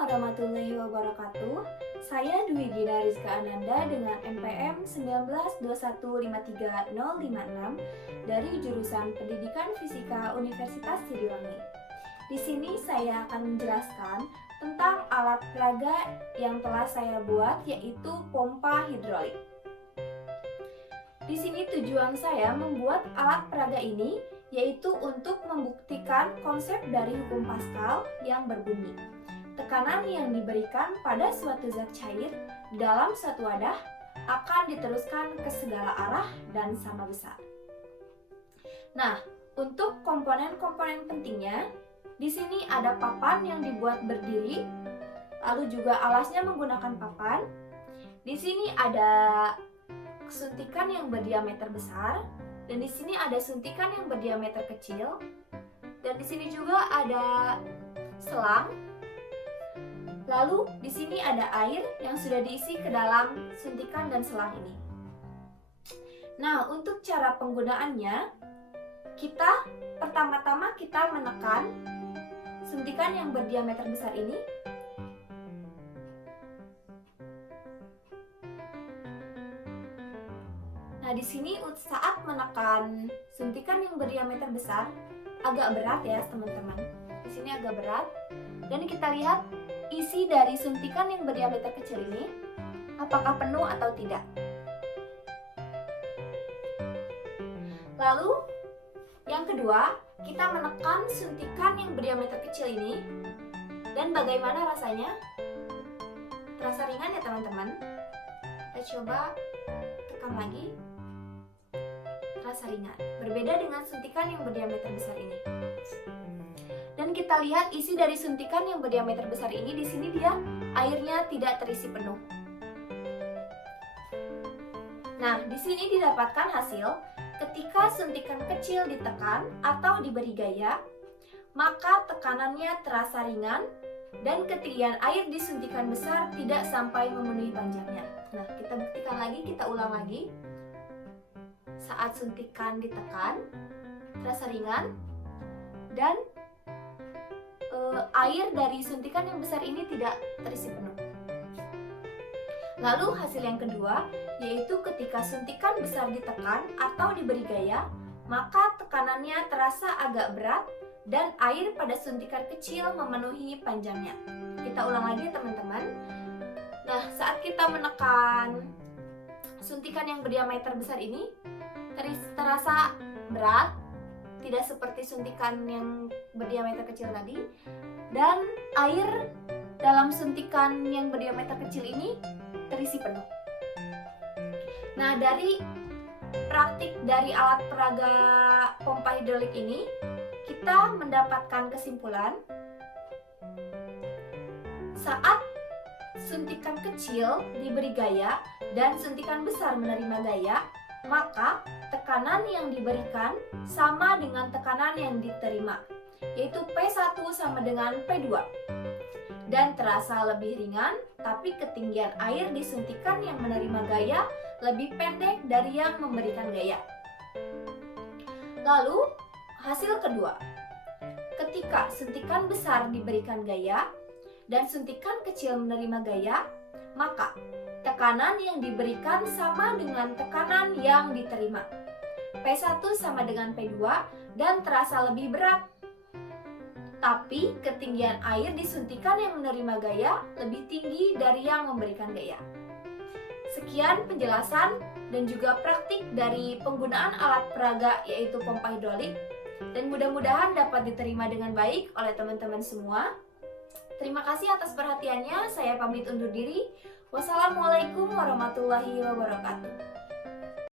warahmatullahi wabarakatuh. Saya Dwi Gina Rizka Ananda dengan NPM 192153056 dari jurusan Pendidikan Fisika Universitas Siliwangi. Di sini saya akan menjelaskan tentang alat peraga yang telah saya buat, yaitu pompa hidrolik. Di sini tujuan saya membuat alat peraga ini yaitu untuk membuktikan konsep dari hukum Pascal yang berbunyi tekanan yang diberikan pada suatu zat cair dalam suatu wadah akan diteruskan ke segala arah dan sama besar. Nah, untuk komponen-komponen pentingnya, di sini ada papan yang dibuat berdiri, lalu juga alasnya menggunakan papan. Di sini ada suntikan yang berdiameter besar, dan di sini ada suntikan yang berdiameter kecil, dan di sini juga ada selang. Lalu di sini ada air yang sudah diisi ke dalam suntikan dan selang ini. Nah, untuk cara penggunaannya, pertama-tama kita menekan suntikan yang berdiameter besar ini. Nah, di sini saat menekan suntikan yang berdiameter besar agak berat ya, teman-teman. Di sini agak berat. Dan kita lihat isi dari suntikan yang berdiameter kecil ini apakah penuh atau tidak. Lalu, yang kedua, kita menekan suntikan yang berdiameter kecil ini. Dan bagaimana rasanya? Terasa ringan ya, teman-teman? Kita coba tekan lagi. Terasa ringan, berbeda dengan suntikan yang berdiameter besar ini. Dan kita lihat isi dari suntikan yang berdiameter besar ini, di sini dia airnya tidak terisi penuh. Nah, di sini didapatkan hasil ketika suntikan kecil ditekan atau diberi gaya, maka tekanannya terasa ringan dan ketinggian air di suntikan besar tidak sampai memenuhi panjangnya. Nah, kita buktikan lagi, kita ulang lagi. Saat suntikan ditekan, terasa ringan, dan air dari suntikan yang besar ini tidak terisi penuh. Lalu hasil yang kedua, yaitu ketika suntikan besar ditekan atau diberi gaya, maka tekanannya terasa agak berat dan air pada suntikan kecil memenuhi panjangnya. Kita ulang lagi, teman-teman. Nah, saat kita menekan suntikan yang berdiameter besar ini, terasa berat, tidak seperti suntikan yang berdiameter kecil tadi, dan air dalam suntikan yang berdiameter kecil ini terisi penuh. Nah, dari praktik dari alat peraga pompa hidrolik ini, kita mendapatkan kesimpulan saat suntikan kecil diberi gaya dan suntikan besar menerima gaya, maka tekanan yang diberikan sama dengan tekanan yang diterima, yaitu P1 sama dengan P2. Dan terasa lebih ringan, tapi ketinggian air di suntikan yang menerima gaya lebih pendek dari yang memberikan gaya. Lalu, hasil kedua. Ketika suntikan besar diberikan gaya dan suntikan kecil menerima gaya, maka tekanan yang diberikan sama dengan tekanan yang diterima. P1 sama dengan P2 dan terasa lebih berat. Tapi ketinggian air di suntikan yang menerima gaya lebih tinggi dari yang memberikan gaya. Sekian penjelasan dan juga praktik dari penggunaan alat peraga yaitu pompa hidrolik, dan mudah-mudahan dapat diterima dengan baik oleh teman-teman semua. Terima kasih atas perhatiannya. Saya pamit undur diri. Wassalamualaikum warahmatullahi wabarakatuh.